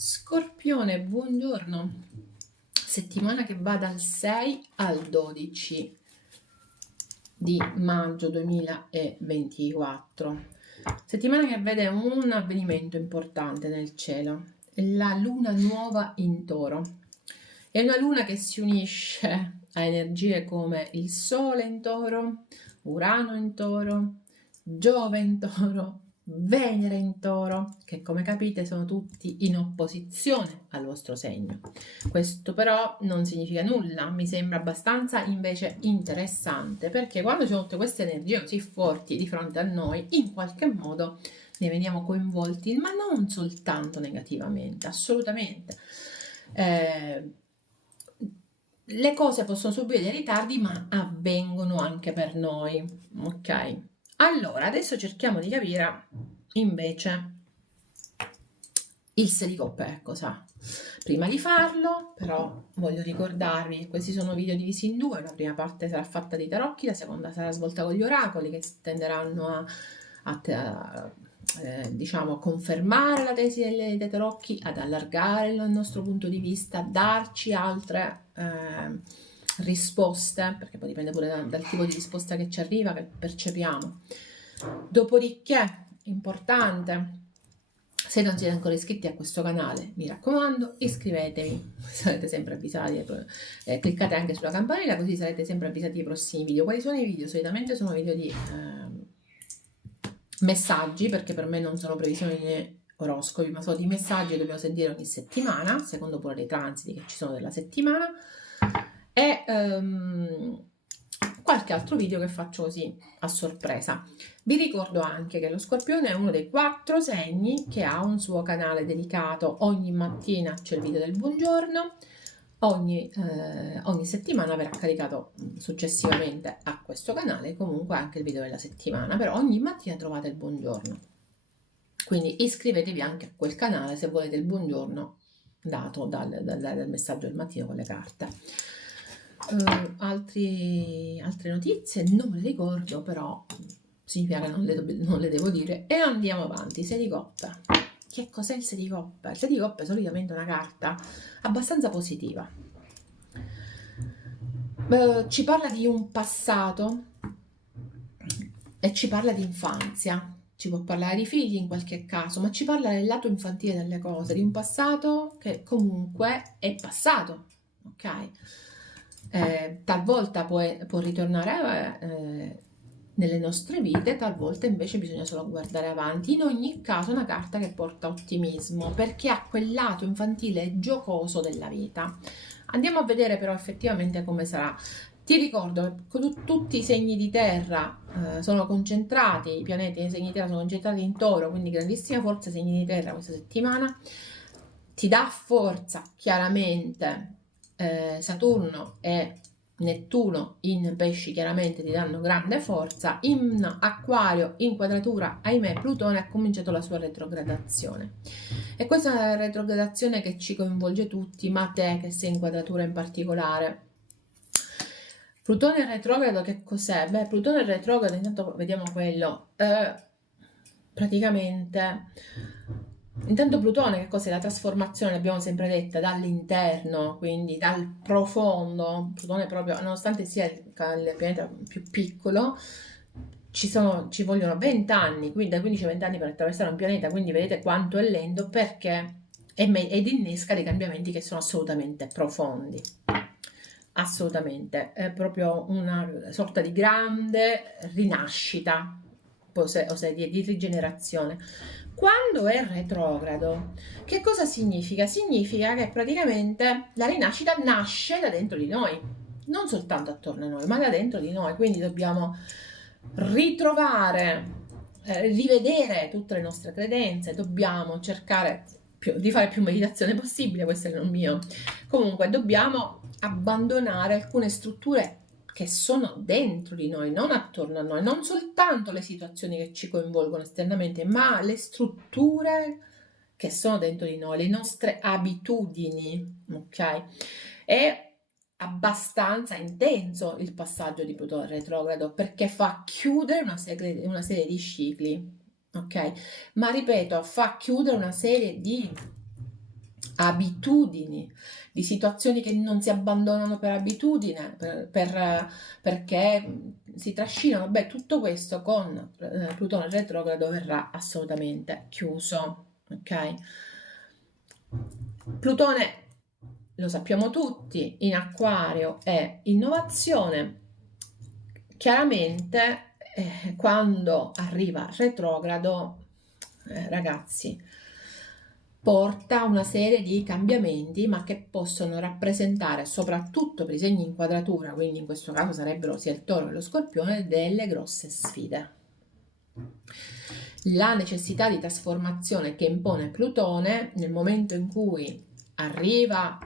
Scorpione, buongiorno. Settimana che va dal 6 al 12 di maggio 2024. Settimana che vede un avvenimento importante nel cielo, la luna nuova in Toro. È una luna che si unisce a energie come il Sole in Toro, Urano in Toro, Giove in Toro, Venere in Toro, che come capite sono tutti in opposizione al vostro segno. Questo però non significa nulla, mi sembra abbastanza invece interessante, perché quando ci sono tutte queste energie così forti di fronte a noi, in qualche modo ne veniamo coinvolti, ma non soltanto negativamente, assolutamente. Le cose possono subire dei ritardi, ma avvengono anche per noi, ok? Allora, adesso cerchiamo di capire invece il se di coppe è cosa. Prima di farlo, però, voglio ricordarvi che questi sono video divisi in due. La prima parte sarà fatta di tarocchi, la seconda sarà svolta con gli oracoli che tenderanno diciamo, a confermare la tesi dei tarocchi, ad allargare il nostro punto di vista, darci altre risposte, perché poi dipende pure dal tipo di risposta che ci arriva, che percepiamo. Dopodiché, importante, se non siete ancora iscritti a questo canale, mi raccomando, iscrivetevi, sarete sempre avvisati, cliccate anche sulla campanella così sarete sempre avvisati dei prossimi video. Quali sono i video? Solitamente sono video di messaggi, perché per me non sono previsioni né oroscopi, ma sono di messaggi che dobbiamo sentire ogni settimana, secondo pure dei transiti che ci sono della settimana, e qualche altro video che faccio così a sorpresa. Vi ricordo anche che lo Scorpione è uno dei 4 segni che ha un suo canale dedicato. Ogni mattina c'è il video del buongiorno, ogni settimana verrà caricato successivamente a questo canale comunque anche il video della settimana, però ogni mattina trovate il buongiorno. Quindi iscrivetevi anche a quel canale se volete il buongiorno dato dal messaggio del mattino con le carte. Altre notizie non le ricordo, però significa che non le devo dire. E andiamo avanti. 6 di coppe. Che cos'è il 6 di coppe? Il 6 di coppe è solitamente una carta abbastanza positiva. Ci parla di un passato e ci parla di infanzia. Ci può parlare di figli in qualche caso, ma ci parla del lato infantile delle cose, di un passato che comunque è passato, ok? Talvolta può ritornare nelle nostre vite, talvolta invece bisogna solo guardare avanti. In ogni caso è una carta che porta ottimismo, perché ha quel lato infantile e giocoso della vita. Andiamo a vedere però effettivamente come sarà. Ti ricordo che tutti i segni di terra sono concentrati, i pianeti dei segni di terra sono concentrati in Toro, quindi grandissima forza segni di terra questa settimana. Ti dà forza chiaramente Saturno e Nettuno in pesci, chiaramente ti danno grande forza. In Acquario, in quadratura, ahimè, Plutone ha cominciato la sua retrogradazione. E questa è una retrogradazione che ci coinvolge tutti, ma te che sei in quadratura in particolare. Plutone retrogrado che cos'è? Beh, Plutone retrogrado, intanto vediamo quello. Praticamente, intanto Plutone che cos'è? La trasformazione, l'abbiamo sempre detta, dall'interno, quindi dal profondo. Plutone proprio, nonostante sia il pianeta più piccolo, ci vogliono 20 anni, quindi da 15 a 20 anni per attraversare un pianeta, quindi vedete quanto è lento perché ed innesca dei cambiamenti che sono assolutamente profondi. Assolutamente, è proprio una sorta di grande rinascita, o se di rigenerazione. Quando è retrogrado, che cosa significa? Significa che praticamente la rinascita nasce da dentro di noi, non soltanto attorno a noi, ma da dentro di noi, quindi dobbiamo ritrovare, rivedere tutte le nostre credenze, dobbiamo cercare di fare più meditazione possibile, questo è il mio. Comunque dobbiamo abbandonare alcune strutture che sono dentro di noi, non attorno a noi, non soltanto le situazioni che ci coinvolgono esternamente, ma le strutture che sono dentro di noi, le nostre abitudini, ok? È abbastanza intenso il passaggio di Plutone retrogrado perché fa chiudere una serie di cicli, ok? Ma ripeto, fa chiudere una serie di abitudini, di situazioni che non si abbandonano per abitudine, perché si trascinano. Beh, tutto questo con Plutone retrogrado verrà assolutamente chiuso, ok? Plutone, lo sappiamo tutti, in Acquario è innovazione. Chiaramente quando arriva retrogrado, ragazzi, porta una serie di cambiamenti, ma che possono rappresentare, soprattutto per i segni in quadratura, quindi in questo caso sarebbero sia il Toro che lo Scorpione, delle grosse sfide. La necessità di trasformazione che impone Plutone nel momento in cui arriva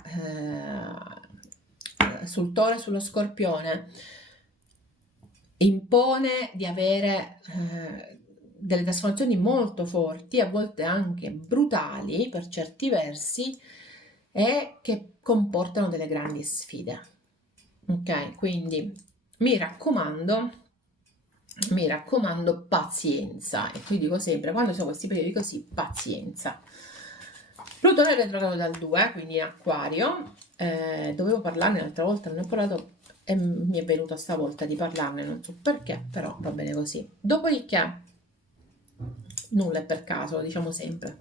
sul Toro e sullo Scorpione impone di avere delle trasformazioni molto forti, a volte anche brutali per certi versi, e che comportano delle grandi sfide. Ok, quindi mi raccomando pazienza, e qui dico sempre, quando sono questi periodi così, pazienza. Plutone è retrogrado dal 2, quindi in Acquario, dovevo parlarne l'altra volta, non ne ho parlato e mi è venuta stavolta di parlarne, non so perché, però va bene così. Dopodiché, nulla è per caso, lo diciamo sempre.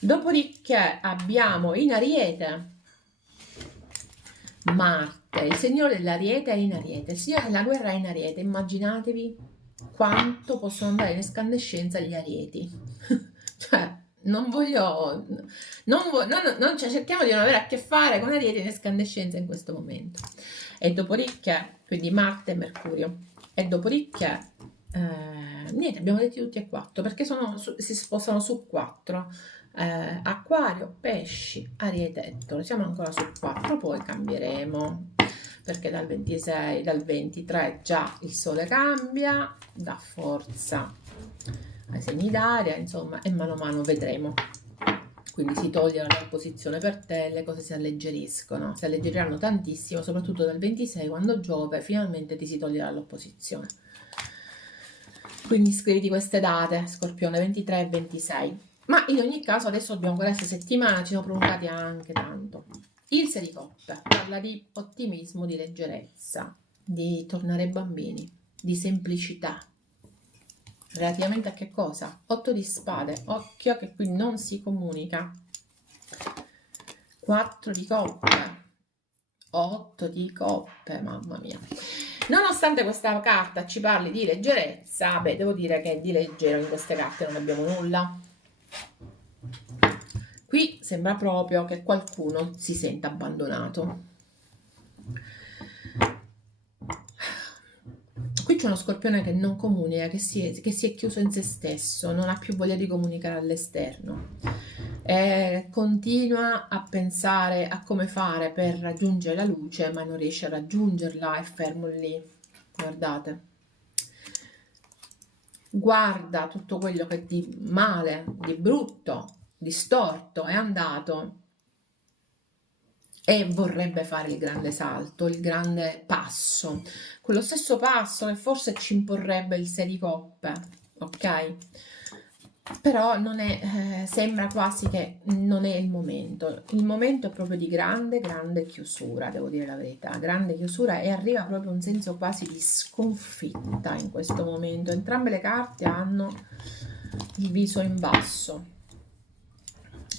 Dopodiché abbiamo in Ariete Marte, il signore dell'Ariete è in Ariete, il signore della guerra è in Ariete. Immaginatevi quanto possono andare in escandescenza gli Arieti. Cioè, cioè, cerchiamo di non avere a che fare con Arieti in escandescenza in questo momento. E dopodiché, quindi Marte e Mercurio, e dopodiché, niente, abbiamo detti tutti e quattro, perché si spostano su 4. Acquario, Pesci, Ariete e Toro, siamo ancora su 4, poi cambieremo perché dal 26, dal 23 già il Sole cambia, dà forza ai segni d'aria, insomma, e mano a mano vedremo. Quindi si toglie la posizione per te, le cose si alleggeriranno tantissimo, soprattutto dal 26, quando Giove finalmente ti si toglierà l'opposizione. Quindi scriviti queste date, Scorpione 23 e 26. Ma in ogni caso adesso dobbiamo questa settimana, ci siamo prolungati anche tanto. Il 6 di coppe parla di ottimismo, di leggerezza, di tornare bambini, di semplicità. Relativamente a che cosa? 8 di spade, occhio che qui non si comunica. 4 di coppe, 8 di coppe, mamma mia. Nonostante questa carta ci parli di leggerezza, beh, devo dire che di leggero in queste carte non abbiamo nulla. Qui sembra proprio che qualcuno si senta abbandonato. Qui c'è uno Scorpione che non comunica, che si è chiuso in se stesso, non ha più voglia di comunicare all'esterno. Continua a pensare a come fare per raggiungere la luce, ma non riesce a raggiungerla, è fermo lì. Guardate. Guarda tutto quello che di male, di brutto, di storto è andato e vorrebbe fare il grande salto, il grande passo, quello stesso passo che forse ci imporrebbe il 6 di coppe, ok? Però non è, sembra quasi che non è il momento è proprio di grande chiusura, devo dire la verità, grande chiusura, e arriva proprio un senso quasi di sconfitta in questo momento. Entrambe le carte hanno il viso in basso.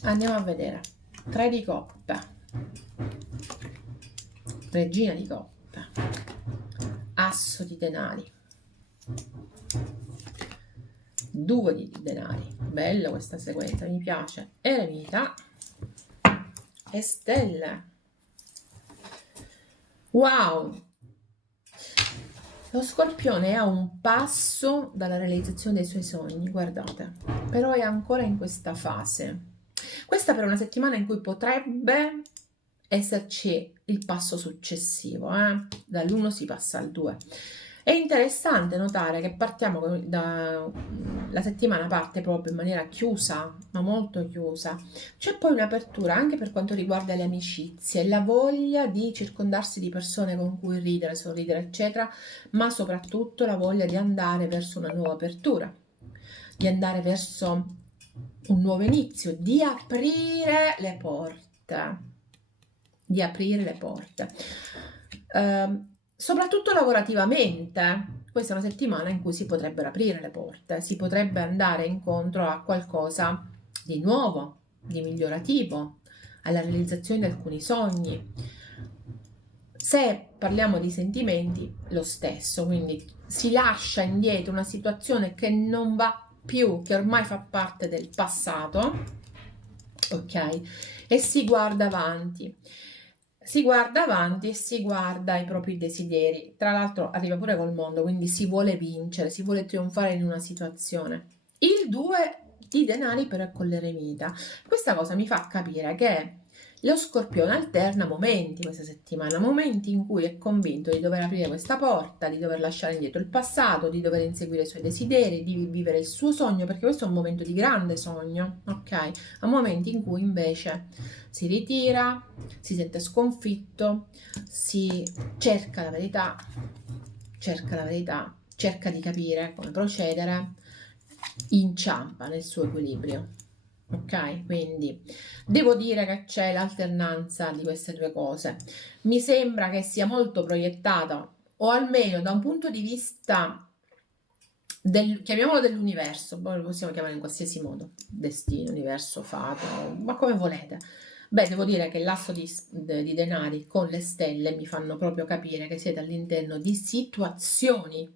Andiamo a vedere. 3 di coppe, regina di coppe, asso di denari, 2 di denari. Bella questa sequenza, mi piace. Eremita e stelle. Wow! Lo Scorpione è a un passo dalla realizzazione dei suoi sogni, guardate, però è ancora in questa fase. Questa per una settimana in cui potrebbe esserci il passo successivo, dall'1 si passa al 2. È interessante notare che partiamo la settimana parte proprio in maniera chiusa, ma molto chiusa. C'è poi un'apertura anche per quanto riguarda le amicizie, la voglia di circondarsi di persone con cui ridere, sorridere, eccetera, ma soprattutto la voglia di andare verso una nuova apertura, di andare verso un nuovo inizio, di aprire le porte, di aprire le porte. Soprattutto lavorativamente, questa è una settimana in cui si potrebbero aprire le porte, si potrebbe andare incontro a qualcosa di nuovo, di migliorativo, alla realizzazione di alcuni sogni. Se parliamo di sentimenti, lo stesso, quindi si lascia indietro una situazione che non va più, che ormai fa parte del passato, ok? E si guarda avanti. Si guarda avanti e si guarda i propri desideri. Tra l'altro arriva pure col mondo, quindi si vuole vincere, si vuole trionfare in una situazione. Il 2 di denari però è con l'eremita. Questa cosa mi fa capire che lo Scorpione alterna momenti questa settimana, momenti in cui è convinto di dover aprire questa porta, di dover lasciare indietro il passato, di dover inseguire i suoi desideri, di vivere il suo sogno, perché questo è un momento di grande sogno, ok? A momenti in cui invece si ritira, si sente sconfitto, si cerca la verità, cerca di capire come procedere, inciampa nel suo equilibrio. Ok, quindi devo dire che c'è l'alternanza di queste due cose. Mi sembra che sia molto proiettata, o almeno da un punto di vista del, chiamiamolo dell'universo, poi lo possiamo chiamare in qualsiasi modo, destino, universo, fato, ma come volete. Beh, devo dire che l'asso di denari con le stelle mi fanno proprio capire che siete all'interno di situazioni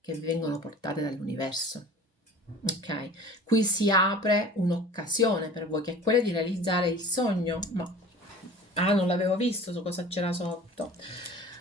che vengono portate dall'universo. Ok, qui si apre un'occasione per voi che è quella di realizzare il sogno, ma non l'avevo visto su cosa c'era sotto.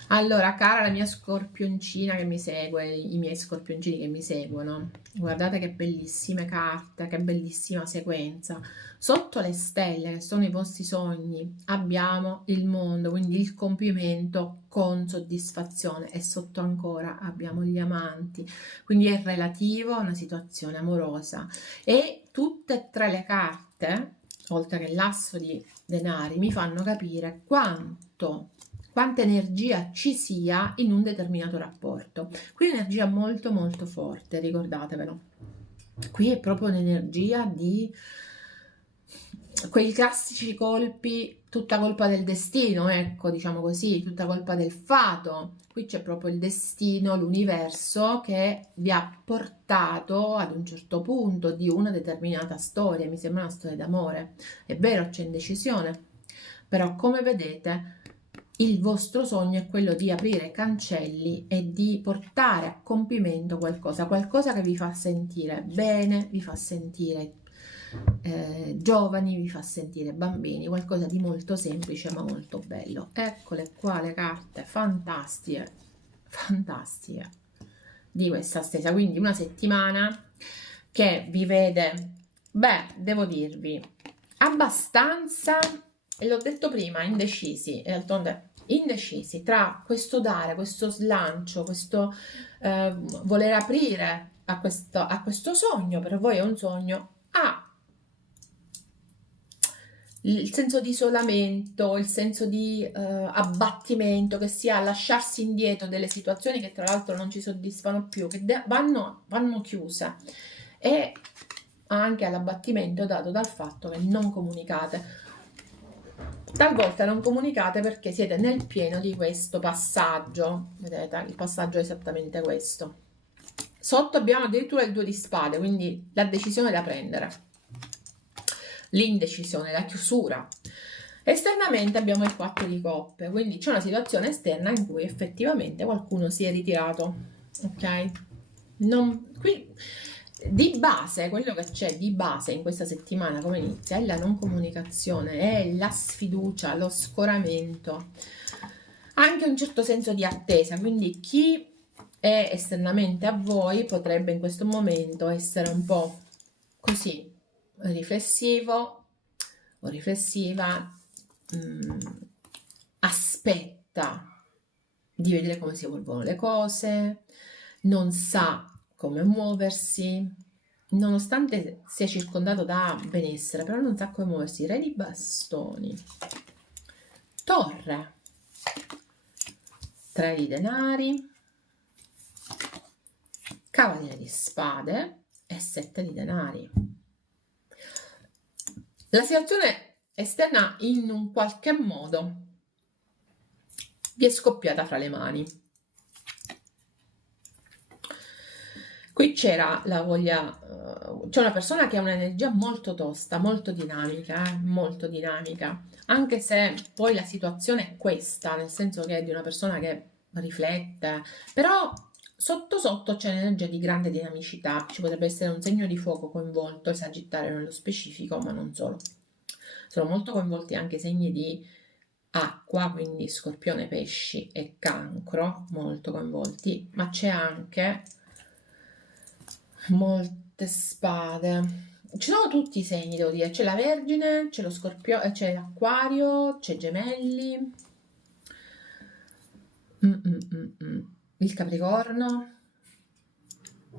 Allora, cara la mia scorpioncina che mi segue, i miei scorpioncini che mi seguono, guardate che bellissime carte, che bellissima sequenza. Sotto le stelle, che sono i vostri sogni, abbiamo il mondo, quindi il compimento con soddisfazione, e sotto ancora abbiamo gli amanti, quindi è relativo a una situazione amorosa. E tutte e tre le carte, oltre che l'asso di denari, mi fanno capire quanta energia ci sia in un determinato rapporto. Qui è un'energia molto molto forte, ricordatevelo. Qui è proprio un'energia di quei classici colpi, tutta colpa del destino, ecco, diciamo così, tutta colpa del fato. Qui c'è proprio il destino, l'universo che vi ha portato ad un certo punto di una determinata storia. Mi sembra una storia d'amore. È vero, c'è indecisione, però come vedete il vostro sogno è quello di aprire cancelli e di portare a compimento qualcosa, qualcosa che vi fa sentire bene, vi fa sentire giovani, vi fa sentire bambini, qualcosa di molto semplice ma molto bello. Eccole qua le carte fantastiche, fantastiche di questa stesa. Quindi una settimana che vi vede, beh, devo dirvi, abbastanza, e l'ho detto prima, indecisi, e d'altronde indecisi tra questo dare, questo slancio, questo voler aprire a questo sogno, per voi è un sogno, il senso di isolamento, il senso di abbattimento che si ha, lasciarsi indietro delle situazioni che tra l'altro non ci soddisfano più, che vanno chiuse, e anche all'abbattimento dato dal fatto che non comunicate. Talvolta non comunicate perché siete nel pieno di questo passaggio, vedete, il passaggio è esattamente questo. Sotto abbiamo addirittura il 2 di spade, quindi la decisione da prendere, l'indecisione, la chiusura. Esternamente abbiamo il 4 di coppe, quindi c'è una situazione esterna in cui effettivamente qualcuno si è ritirato, ok? Qui di base, quello che c'è di base in questa settimana come inizia è la non comunicazione, è la sfiducia, lo scoramento, anche un certo senso di attesa, quindi chi è esternamente a voi potrebbe in questo momento essere un po' così riflessivo o riflessiva, aspetta di vedere come si evolvono le cose, non sa come muoversi, nonostante sia circondato da benessere, però non sa come muoversi. Re di bastoni, torre, 3 di denari, cavaliere di spade e 7 di denari. La situazione esterna in un qualche modo vi è scoppiata fra le mani. Qui c'era la voglia, c'è una persona che ha un'energia molto tosta, molto dinamica, anche se poi la situazione è questa, nel senso che è di una persona che riflette, però sotto sotto c'è un'energia di grande dinamicità, ci potrebbe essere un segno di fuoco coinvolto, il Sagittario nello specifico, ma non solo. Sono molto coinvolti anche segni di acqua, quindi Scorpione, Pesci e Cancro, molto coinvolti, ma c'è anche molte spade. Ci sono tutti i segni, devo dire. C'è la Vergine, c'è lo Scorpione, c'è l'Acquario, c'è Gemelli, il Capricorno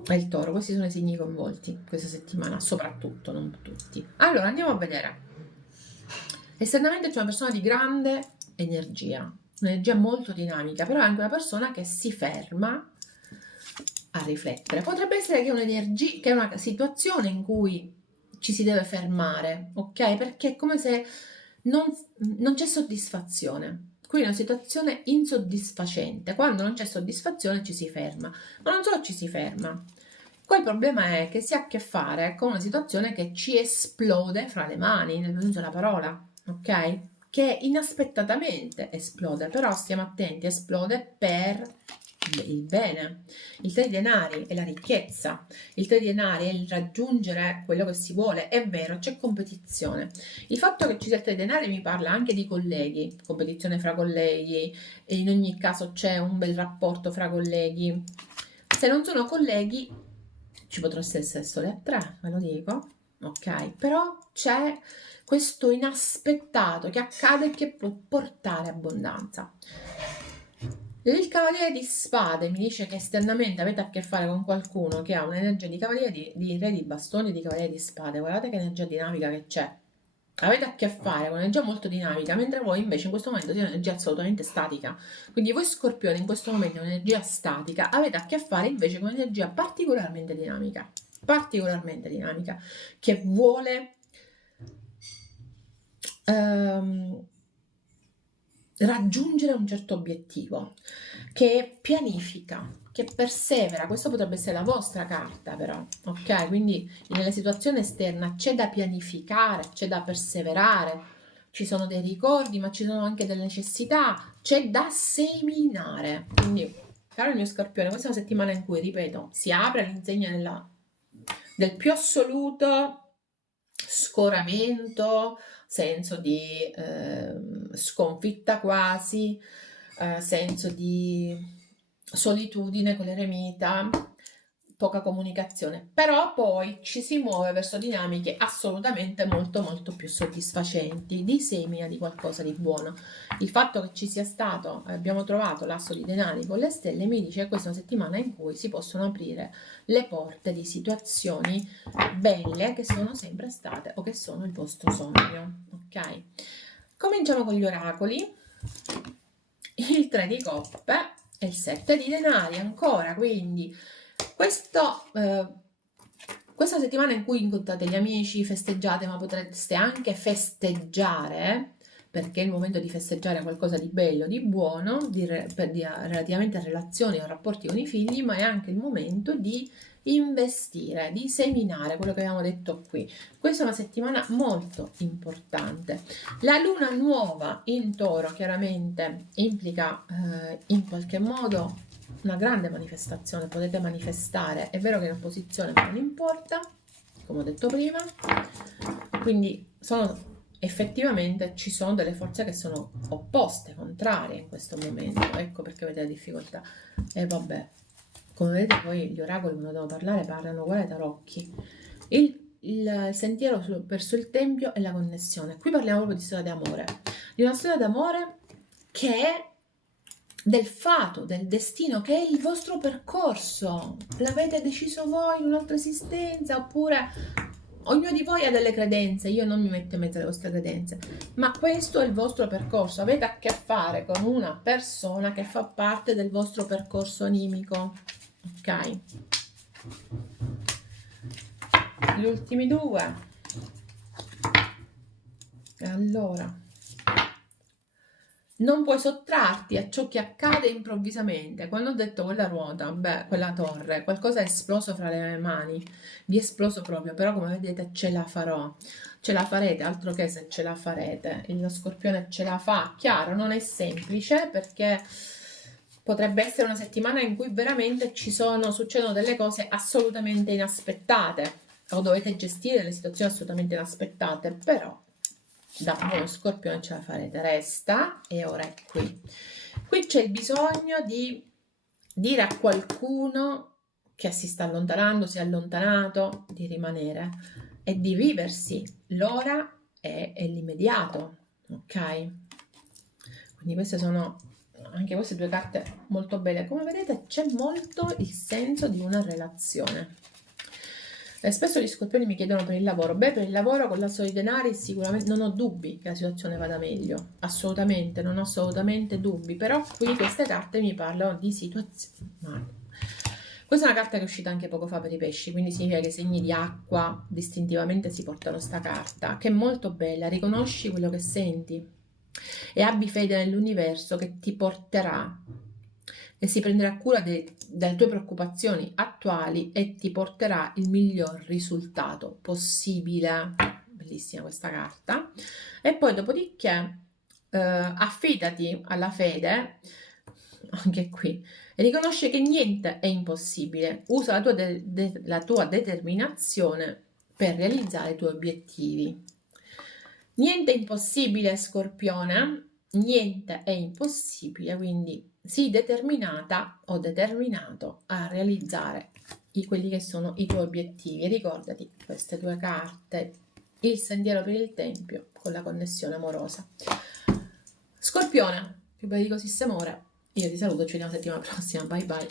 e il Toro. Questi sono i segni coinvolti questa settimana, soprattutto, non tutti. Allora, andiamo a vedere. Esternamente c'è una persona di grande energia, un'energia molto dinamica, però è anche una persona che si ferma a riflettere. Potrebbe essere che un'energia, che è una situazione in cui ci si deve fermare, ok? Perché è come se non c'è soddisfazione. Qui è una situazione insoddisfacente. Quando non c'è soddisfazione ci si ferma, ma non solo ci si ferma. Poi il problema è che si ha a che fare con una situazione che ci esplode fra le mani, nel senso della parola, ok? Che inaspettatamente esplode, però stiamo attenti, esplode per il bene. Il 3 di denari è la ricchezza, il 3 di denari è il raggiungere quello che si vuole. È vero, c'è competizione. Il fatto che ci sia il 3 di denari mi parla anche di colleghi, competizione fra colleghi, e in ogni caso c'è un bel rapporto fra colleghi. Se non sono colleghi, ci potrà essere sole a 3, ve lo dico, ok? Però c'è questo inaspettato che accade e che può portare abbondanza. Il Cavaliere di Spade mi dice che esternamente avete a che fare con qualcuno che ha un'energia di Cavaliere di Re di Bastoni e di Cavaliere di Spade. Guardate che energia dinamica che c'è. Avete a che fare con un'energia molto dinamica, mentre voi invece in questo momento siete un'energia assolutamente statica. Quindi voi Scorpione in questo momento un'energia statica, avete a che fare invece con un'energia particolarmente dinamica, che vuole raggiungere un certo obiettivo, che pianifica, che persevera. Questo potrebbe essere la vostra carta, però, ok? Quindi nella situazione esterna c'è da pianificare, c'è da perseverare, ci sono dei ricordi, ma ci sono anche delle necessità, c'è da seminare. Quindi, caro il mio Scorpione, questa è una settimana in cui, ripeto, si apre all'insegna del più assoluto scoramento, senso di sconfitta quasi, senso di solitudine con l'eremita, poca comunicazione, però poi ci si muove verso dinamiche assolutamente molto più soddisfacenti, di semina di qualcosa di buono. Il fatto che ci sia stato, abbiamo trovato l'asso di denari con le stelle, mi dice che questa è una settimana in cui si possono aprire le porte di situazioni belle che sono sempre state o che sono il vostro sogno, ok? Cominciamo con gli oracoli. Il 3 di coppe e il 7 di denari ancora, quindi questa settimana in cui incontrate gli amici, festeggiate, ma potreste anche festeggiare, perché è il momento di festeggiare qualcosa di bello, di buono, relativamente a relazioni o rapporti con i figli, ma è anche il momento di investire, di seminare, quello che abbiamo detto qui. Questa è una settimana molto importante. La luna nuova in Toro chiaramente implica in qualche modo una grande manifestazione, potete manifestare, è vero che è in opposizione ma non importa, come ho detto prima, quindi effettivamente ci sono delle forze che sono opposte, contrarie in questo momento, ecco perché avete la difficoltà. E vabbè, come vedete poi gli oracoli quando devono parlare parlano uguale ai tarocchi. Il sentiero verso il tempio e la connessione. Qui parliamo proprio di storia d'amore, di una storia d'amore che è del fato, del destino, che è il vostro percorso. L'avete deciso voi in un'altra esistenza, oppure ognuno di voi ha delle credenze, io non mi metto in mezzo alle vostre credenze, ma questo è il vostro percorso. Avete a che fare con una persona che fa parte del vostro percorso animico, ok? Gli ultimi due. Allora, non puoi sottrarti a ciò che accade improvvisamente. Quando ho detto quella ruota, beh, quella torre, qualcosa è esploso fra le mie mani, vi è esploso proprio, però come vedete ce la farò, ce la farete, altro che se ce la farete, lo scorpione ce la fa. Chiaro, non è semplice perché potrebbe essere una settimana in cui veramente succedono delle cose assolutamente inaspettate o dovete gestire delle situazioni assolutamente inaspettate, però da uno scorpione ce la farete, resta e ora è qui. Qui c'è il bisogno di dire a qualcuno che si sta allontanando, si è allontanato, di rimanere e di viversi l'ora e l'immediato, ok? Quindi queste sono anche queste due carte molto belle. Come vedete c'è molto il senso di una relazione. Spesso gli scorpioni mi chiedono per il lavoro. Beh, per il lavoro con l'asso di denari sicuramente non ho dubbi che la situazione vada meglio. Assolutamente, non ho assolutamente dubbi. Però qui queste carte mi parlano di situazioni. Questa è una carta che è uscita anche poco fa per i pesci, quindi significa che i segni di acqua distintivamente si portano sta carta, che è molto bella. Riconosci quello che senti e abbi fede nell'universo che ti porterà e si prenderà cura delle tue preoccupazioni attuali e ti porterà il miglior risultato possibile. Bellissima questa carta. E poi dopodiché affidati alla fede, anche qui, e riconosce che niente è impossibile. Usa la tua determinazione per realizzare i tuoi obiettivi. Niente è impossibile, Scorpione, niente è impossibile, quindi sii determinata o determinato a realizzare quelli che sono i tuoi obiettivi. Ricordati queste due carte, il sentiero per il tempio con la connessione amorosa. Scorpione, più bello di così se muore. Io ti saluto, ci vediamo la settimana prossima, bye bye.